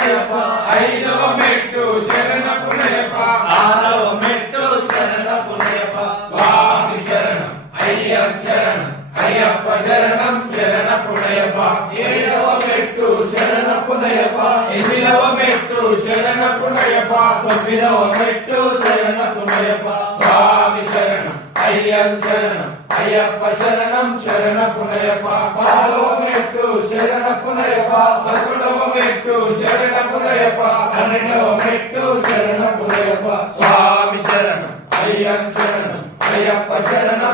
పునయప్ప ఐదవ మెట్టు శరణపు నయప్ప ఆరవ మెట్టు శరణపు నయప్ప స్వామి శరణం అయ్యం శరణం అయ్యప్ప శరణం శరణపు నయప్ప ఏడవ మెట్టు శరణపు నయప్ప ఎనిమిదవ మెట్టు శరణపు నయప్ప తొమ్మిదవ మెట్టు శరణపు నయప్ప స్వామి శరణం అయ్యం శరణం అయ్యప్ప శరణం శరణపు నయప్ప పదవ మెట్టు శరణపు నయప్ప పదకొండవ మెట్టు శరణపు నయప్ప పన్నెండవ మెట్టు శరణపు నయప్ప స్వామి శరణం అయ్యం శరణం అయ్యప్ప శరణం